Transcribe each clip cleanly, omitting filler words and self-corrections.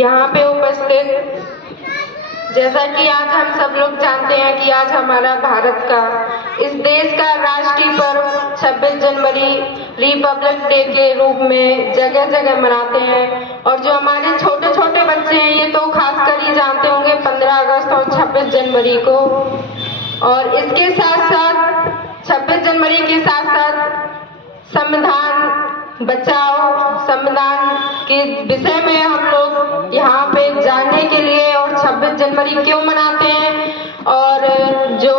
यहाँ पे उपस्थित, जैसा कि आज हम सब लोग जानते हैं कि आज हमारा भारत का, इस देश का राष्ट्रीय पर्व 26 जनवरी रिपब्लिक डे के रूप में जगह जगह मनाते हैं। और जो हमारे छोटे छोटे बच्चे हैं ये तो खासकर ही जानते होंगे 15 अगस्त और 26 जनवरी को। और इसके साथ साथ 26 जनवरी के साथ साथ संविधान बचाओ, संविधान के विषय में हम लोग यहाँ पे जानने के लिए और 26 जनवरी क्यों मनाते हैं। और जो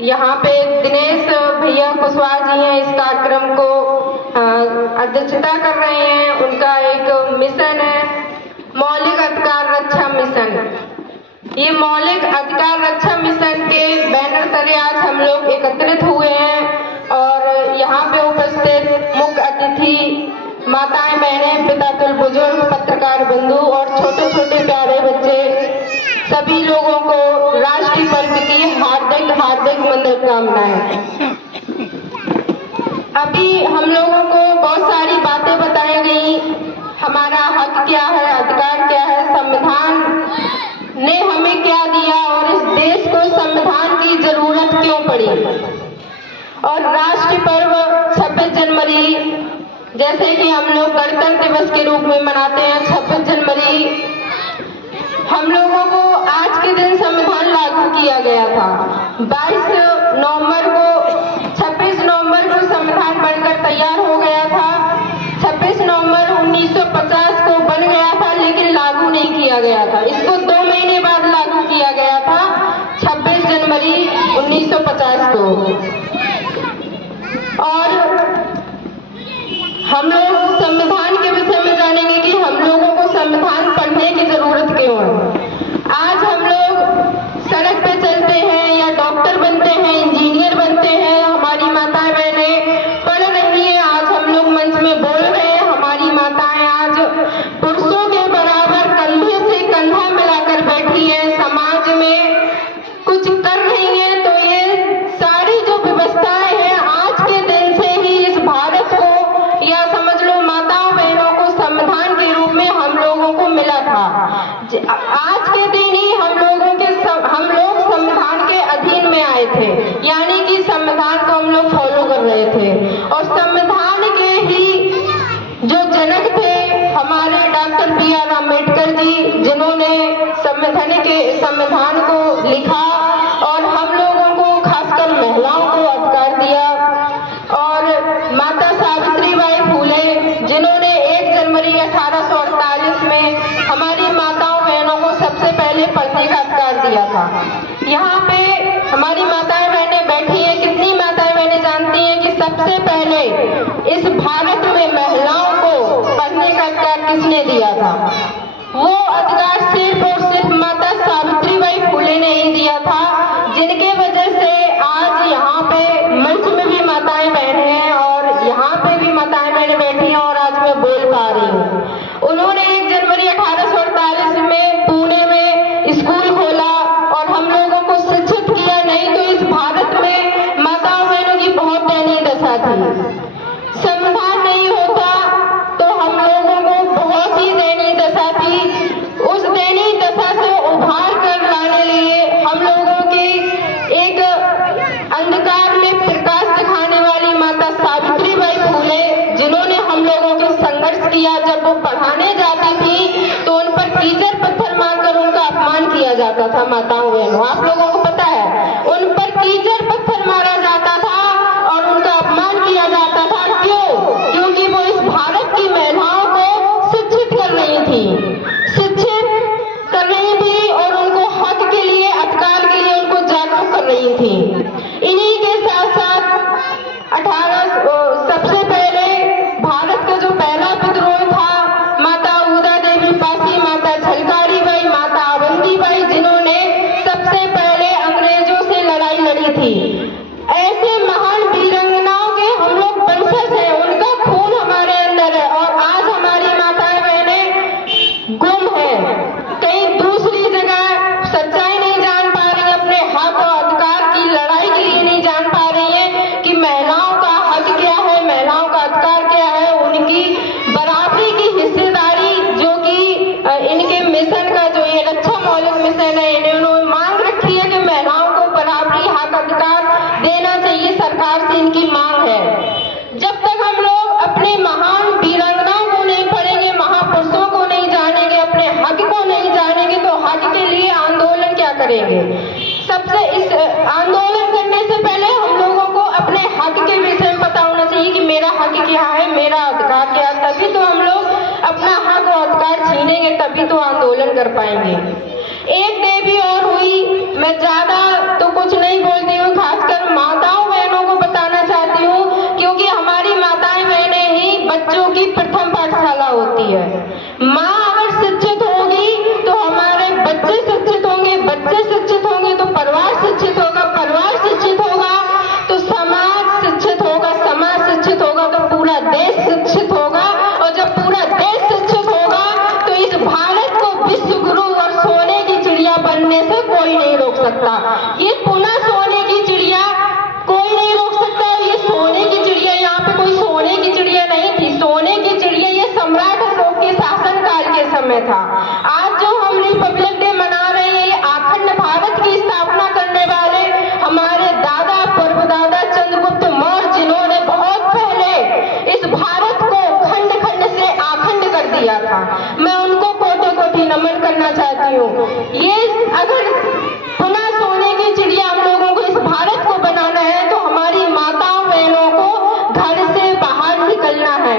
यहाँ पे दिनेश भैया कुशवाहा जी हैं इस कार्यक्रम को अध्यक्षता कर रहे हैं, उनका एक मिशन है मौलिक अधिकार रक्षा मिशन। ये मौलिक अधिकार रक्षा मिशन के बैनर तले आज हम लोग एकत्रित हुए हैं। और यहाँ पे उपस्थित मुख्य अतिथि माताएं, बहनें, पिता तुल्य बुजुर्ग, पत्रकार बंधु और छोटे छोटे प्यारे बच्चे, सभी लोगों को राष्ट्रीय पर्व की हार्दिक हार्दिक मंगल कामनाएं। अभी हम लोगों को बहुत सारी बातें बताई गई, हमारा हक क्या है, अधिकार क्या है, संविधान ने हमें क्या दिया और इस देश को संविधान की जरूरत क्यों पड़ी। और राष्ट्रीय पर्व 26 जनवरी, जैसे कि हम लोग गणतंत्र दिवस के रूप में मनाते हैं 26 जनवरी, हम लोगों को आज के दिन संविधान लागू किया गया था। 22 नवंबर को 26 नवंबर को संविधान बनकर तैयार हो गया था। 26 नवंबर 1950 को बन गया था लेकिन लागू नहीं किया गया था। इसको 2 महीने बाद लागू किया गया था 26 जनवरी 1950 को। और हम लोग संविधान के विषय में जानेंगे कि हम लोगों को संविधान पढ़ने की जरूरत क्यों है। आज हम लोग सड़क पे चलते हैं या डॉक्टर बनते हैं, इंजीनियर बनते हैं, हमारी माताएं बहनें पढ़ रही हैं, आज हम लोग मंच में बोल रहे हैं, हमारी माताएं आज पुरुषों के बराबर कंधे से कंधा मिलाकर बैठी हैं, समाज में कुछ कर रही हैं। तो ये सारी जो व्यवस्थाएं हैं आज के दिन से ही इस भारत को, या समझ लो माताओं बहनों को, संविधान के रूप में हम लोगों को मिला था। आज के दिन ही हम लोग संविधान के अधीन में आए थे, यानी कि संविधान को हम लोग फॉलो कर रहे थे। और संविधान के ही जो जनक थे हमारे डॉक्टर B.R. अम्बेडकर जी, जिन्होंने संविधान को लिखा और हम लोगों को, खासकर महिलाओं को अधिकार दिया। और माता सावित्री बाई फुले, जिन्होंने 1 जनवरी 1848 में हमारी माताओं बहनों को सबसे पहले पढ़ने का अधिकार दिया था। यहाँ पे हमारी माताएं बहनें बैठी हैं, कितनी माताएं बहनें जानती हैं कि सबसे पहले इस भारत में महिलाओं को पढ़ने का अधिकार किसने दिया था। वो अधिकार सिर्फ और सिर्फ माता सावित्री बाई फुले ने ही दिया था, जिनके वजह से आज यहाँ पे मंच में भी माताएं बहनें हैं और यहाँ पे भी माताएं बहनें बैठी हैं और आज मैं बोल पा रही हूँ। उन्होंने 1 जनवरी 1848 में पुणे में स्कूल खोला और हम लोगों को शिक्षित किया, नहीं तो इस भारत में माताओं बहनों की बहुत दयनीय दशा थी। संविधान नहीं होता तो हम लोगों को बहुत ही दयनीय दशा थी। उस दयनीय दशा से उभार कर लाने लिए हम लोगों की एक अंधकार में प्रकाश दिखाने वाली माता सावित्री बाई फुले, जिन्होंने हम लोगों के संघर्ष किया। जब वो पढ़ाने जाती थी तो उन पर कीचड़ पत्थर मारकर उनका अपमान किया जाता था। माताओं बहनों, आप लोगों को पता है, उन पर कीचड़ पत्थर मारा जाता था और उनका अपमान किया जाता था। क्यों? क्योंकि वो इस भारत की महिलाओं को शिक्षित कर रही थी, और उनको हक के लिए, अधिकार के लिए उनको जागरूक कर रही थी। इन्हीं के साथ साथ सबसे पहले भारत का जो पहला विद्रोह था, माता उदा देवी पासी, माता झलकारी बाई, माता अवंती बाई, जिन्होंने सबसे पहले अंग्रेजों से लड़ाई लड़ी थी। ऐसे महान वीरांगनाओं के हम लोग वंशज हैं, उनका खून हमारे अंदर है। और आज हमारी माताएं बहनें गुम है, कहीं दूसरी जगह सच्चाई नहीं जान पा रही, अपने हक और अधिकार की लड़ाई के लिए आंदोलन करने से पहले हम लोगों को अपने हक के विषय में पता होना चाहिए कि मेरा हक क्या है, मेरा अधिकार क्या है। तभी तो हम लोग अपना हक और अधिकार छीनेंगे, तभी तो आंदोलन कर पाएंगे। एक देवी और हुई, मैं ज्यादा तो कुछ नहीं बोलती हूँ, खासकर माताओं बहनों को बताना चाहती हूँ, क्योंकि हमारी माताएं बहनें ही बच्चों की प्रथम पाठशाला होती है। माँ अगर शिक्षित होगी तो हमारे बच्चे शिक्षित होंगे, बच्चे शिक्षित होंगे तो परिवार शिक्षित होगा, परिवार शिक्षित होगा तो समाज शिक्षित होगा, समाज शिक्षित होगा तो पूरा देश शिक्षित होगा, और जब पूरा देश शिक्षित होगा तो इस भारत को विश्व गुरु और सोने की चिड़िया बनने से कोई नहीं रोक सकता। ये पुनः सोने की चिड़िया कोई नहीं रोक सकता। ये सोने की चिड़िया, यहाँ पे कोई सोने की चिड़िया नहीं थी। सोने की चिड़िया ये सम्राट अशोक के शासनकाल के समय था। आज जो हम रिपब्लिक डे मना रहे हैं, ये अखंड भारत की स्थापना करने वाले हमारे दादा परदादा चंद्रगुप्त मौर्य, जिन्होंने बहुत पहले इस भारत को खंड खंड से अखंड कर दिया था, मैं उनको कोटि कोटि नमन करना चाहती हूँ। ये अगर पुनः सोने की चिड़िया हम लोगों को इस भारत को बनाना है तो हमारी माताओं बहनों को घर से बाहर निकलना है,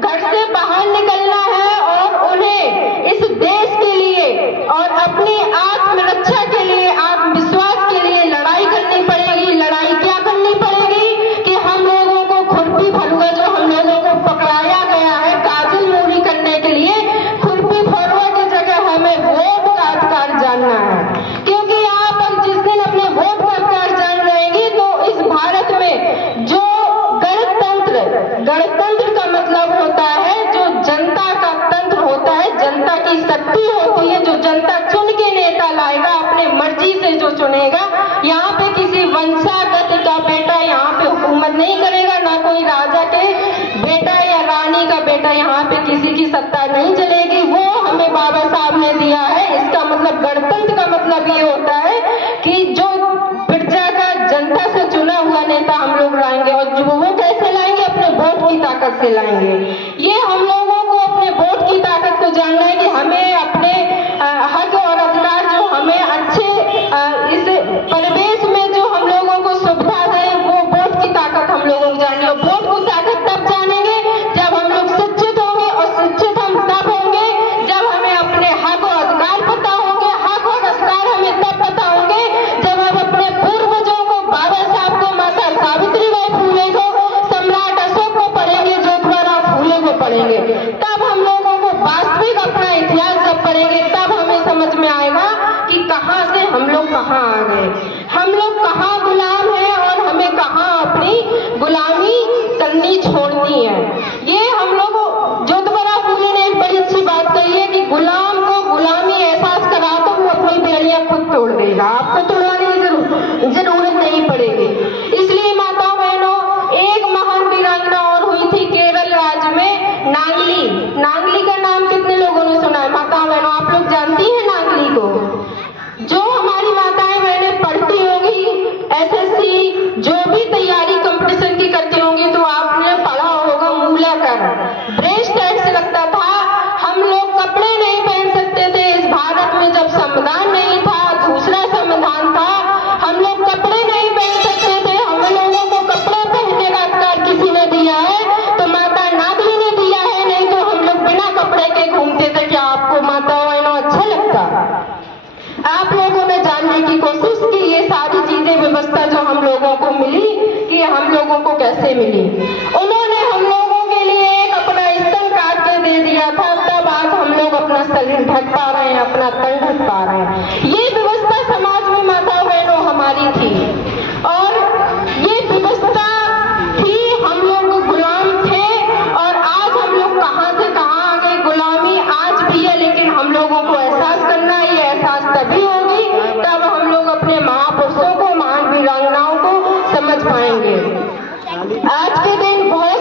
घर से बाहर निकलना है और उन्हें इस देश के लिए और अपनी आत्मरक्षा के लिए, आत्मविश्वास के लिए लड़ाई करनी पड़ेगी। लड़ाई क्या करनी पड़ेगी कि हम लोगों को खुरपी फरुआ जो हम लोगों को पकड़ाया गया है काजल मूरी करने के लिए, खुरपी फरुआ की जगह हमें वोट का अधिकार जानना है। क्योंकि आप जिस दिन अपने वोट का अधिकार जान रहेंगी तो इस भारत में जो गणतंत्र का मतलब होता है, जो जनता का तंत्र होता है, जनता की शक्ति होती है, जो जनता चुन के नेता लाएगा, अपने मर्जी से जो चुनेगा। यहाँ पे किसी वंशागत का बेटा यहाँ पे हुकूमत नहीं करेगा, ना कोई राजा के बेटा या रानी का बेटा यहाँ पे किसी की सत्ता नहीं चलेगी। वो हमें बाबा साहब ने दिया है। इसका मतलब गणतंत्र का मतलब ये होता है कि जो प्रजा का जनता से चुना हुआ नेता हम लोग लाएंगे, और जो वो कैसे लाएंगे, अपने वोट की ताकत से लाएंगे। ये हम लोगों को अपने वोट की ताकत को जानना है कि हमें अपने हक और अधिकार जो हमें अच्छे इस परिवेश में जो हम लोगों को सुविधा दे, वो वोट की ताकत हम लोगों को जाननी है। वोट की ताकत तब जानेंगे जब हम लोग शिक्षित होंगे, और शिक्षित हम तब होंगे जब हमें अपने हक और अधिकार पता होंगे। हक और अधिकार हमें तब पता होंगे जब हम अपने पूर्वजों को, बाबा साहब को, माता सावित्रीबाई फुले को, सम्राट अशोक को पढ़ेंगे, ज्योतिबा फुले को पढ़ेंगे। तब हम लोगों को वास्तविक अपना इतिहास जब पढ़ेंगे तब हमें समझ में आएगा कि कहाँ से हम लोग कहाँ आ गए, हम लोग कहाँ गुलाम हैं और हमें कहाँ अपनी गुलामी करनी छोड़नी है। ये हम लोग ज्योतिबा फुले ने एक बड़ी अच्छी बात कही है कि गुलाम को गुलामी एहसास करा तो वो अपनी बेड़ियां खुद तोड़ देगा, आपको तोड़वाने की जरूरत नहीं पड़ेगी। इसलिए माताओं बहनों, एक महान वीरांगना और हुई थी केरल राज्य में, नांगली। नांगली का नाम कितने लोगों ने सुना है? माताओं बहनों, आप लोग जानती हैं नांगली को? जो हमारी माताएं बहनें पढ़ती होंगी, एसएससी जो भी तैयारी कंपटीशन की करती होंगी तो आपने पढ़ा होगा मूलाकर, ब्रेस्ट टैक्स लगता था। हम लोग कपड़े नहीं पहन सकते थे इस भारत में, जब संविधान नहीं था, दूसरा संविधान था, हम लोग कपड़े नहीं पहन सकते थे। हम लोगों को कपड़े पहनने का अधिकार किसी ने दिया है तो माता नागली ने दिया है, नहीं तो हम लोग बिना कपड़े के घूमते थे। क्या आपको माता बहनों अच्छा लगता? आप लोगों ने जानने की कोशिश की ये सारी चीजें, व्यवस्था जो हम लोगों को मिली, कि हम लोगों को कैसे मिली। उन्होंने हम लोगों के लिए एक अपना स्तन काट के दे दिया था, तब आज हम लोग अपना शरीर ढक पा रहे हैं, अपना तन ढक पा रहे हैं। ये व्यवस्था समाज में माता बहनों हमारी थी, और ये व्यवस्था थी, हम लोग गुलाम थे, और आज हम लोग कहाँ से कहाँ आ गए। गुलामी आज भी है, लेकिन हम लोगों को एहसास करना है। ये एहसास तभी होगी तब हम लोग अपने महापुरुषों को, महान वीरांगनाओं को समझ पाएंगे। आज के दिन बहुत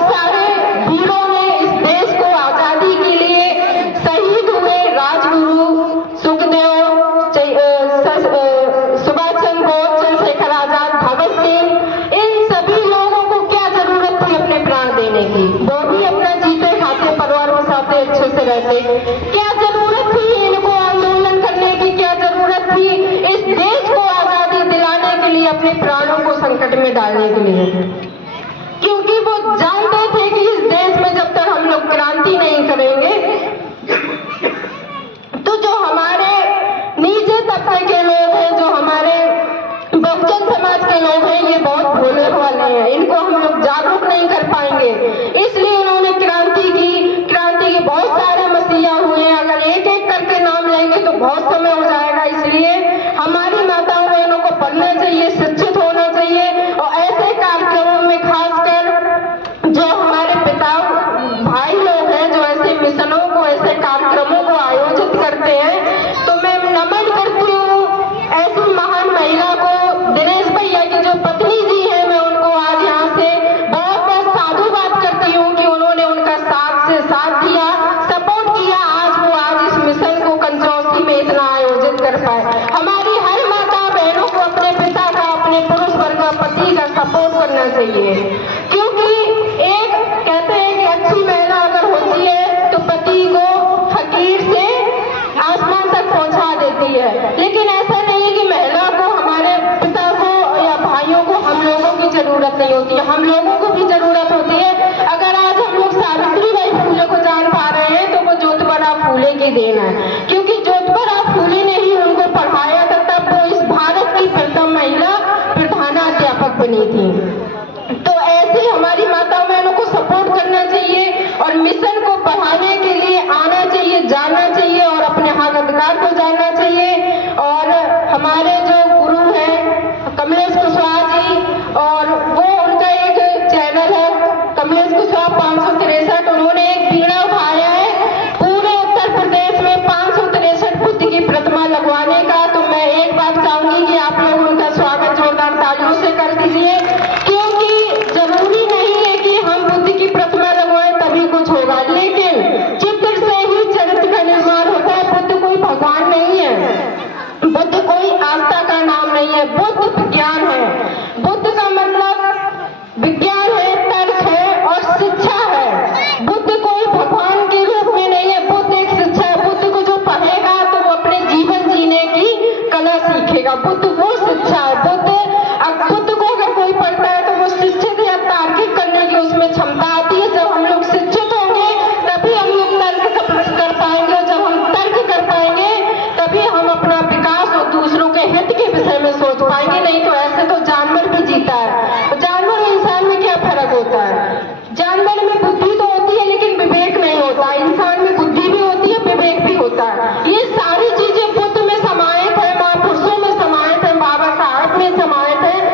अपने प्राणों को संकट में डालने के लिए, क्योंकि वो जानते थे कि इस देश में जब तक हम लोग क्रांति नहीं करेंगे तो जो हमारे नीचे तबके के लोग हैं, जो हमारे बहुजन समाज के लोग हैं, ये बहुत भोले वाले हैं, इनको हम लोग जागरूक नहीं कर पाएंगे। इसलिए उन्होंने क्रांति की बहुत सारे मसीहा हुए। अगर एक एक करके नाम लेंगे तो बहुत समय हो जाएगा। इसलिए हमारी माताओं बहनों को पढ़ना चाहिए, शिक्षित होना चाहिए, और ऐसे कार्यक्रमों में खासकर जो हमारे पिता भाई लोग हैं, जो ऐसे मिशनों को, ऐसे कार्यक्रमों को आयोजित करते हैं, तो मैं नमन करती हूँ ऐसी महान महिला को, दिनेश भैया की जो पत्नी जी है, मैं उनको आज यहाँ से बहुत साधुवाद करती हूँ कि उन्होंने उनका साथ से साथ दिया, सपोर्ट किया। आज इस मिशन को कंचौसी में इतना आयोजित कर पाए। हमारी हर माता बहनों को अपने पिता का, अपने पुरुष वर्ग का, पति का सपोर्ट करना चाहिए, क्योंकि एक कहते हैं कि अच्छी महिला अगर होती है तो पति को फकीर से आसमान तक पहुंचा देती है। लेकिन ऐसा नहीं है कि महिला को, हमारे पिता को या भाइयों को हम लोगों की जरूरत नहीं होती है, हम लोगों को भी जरूरत होती है। अगर आज हम लोग सावित्रीबाई फूले को जान पा रहे हैं तो वो ज्योतिबा फूले की देन है, क्योंकि ज्योतिबा फूले ने ही उनको पढ़ाया था, तब वो इस भारत की प्रथम महिला प्रधानाध्यापक बनी थी। तो ऐसे हमारी माताओं बहनों को सपोर्ट करना चाहिए और मिशन को बढ़ाने के लिए आना चाहिए, जानना चाहिए और अपने हक अधिकार को जानना चाहिए। और हमारे जो गुरु हैं कमलेश कुशवाहा जी, और वो उनका एक चैनल है कमलेश कुशवाहा 563, उन्होंने एक बीड़ा उठाया है पूरे उत्तर प्रदेश में 563 बुद्ध की प्रतिमा लगवाने का। तो मैं एक बात चाहूंगी कि आप लोग उनका स्वागत जोरदार तालियों से कर दीजिए, क्योंकि जरूरी नहीं है कि हम बुद्ध की प्रतिमा लगवाएं तभी कुछ होगा, लेकिन चित्र से ही चरित्र का निर्माण होता है। बुद्ध कोई भगवान नहीं है, बुद्ध कोई आस्था का नाम नहीं है, बुद्ध विज्ञान है। बुद्ध का मतलब विज्ञान है, तर्क है और शिक्षा है। बुद्ध कोई भगवान के रूप में नहीं है, बुद्ध एक शिक्षा है। बुद्ध को जो पढ़ेगा तो वो अपने जीवन जीने की कला सीखेगा, बुद्ध वो शिक्षा है। बुद्ध को अगर कोई पढ़ता है तो वो शिक्षित या तार्किक करने की उसमें क्षमता आती है। जब हम लोग शिक्षित होंगे तभी हम लोग तर्क कर पाएंगे, और जब हम तर्क कर पाएंगे तभी हम अपना विकास और दूसरों के हित के विषय में सोच पाएंगे। नहीं तो ऐसे तो जानवर भी जीता है, जानवर और इंसान में क्या फर्क होता है? जानवर में बुद्धि तो होती है लेकिन विवेक नहीं होता, इंसान में बुद्धि भी होती है, विवेक भी होता है। ये सारी चीजें बुद्ध में समाहित है, महापुरुषों में समाहित है, बाबा साहब में समाहित है।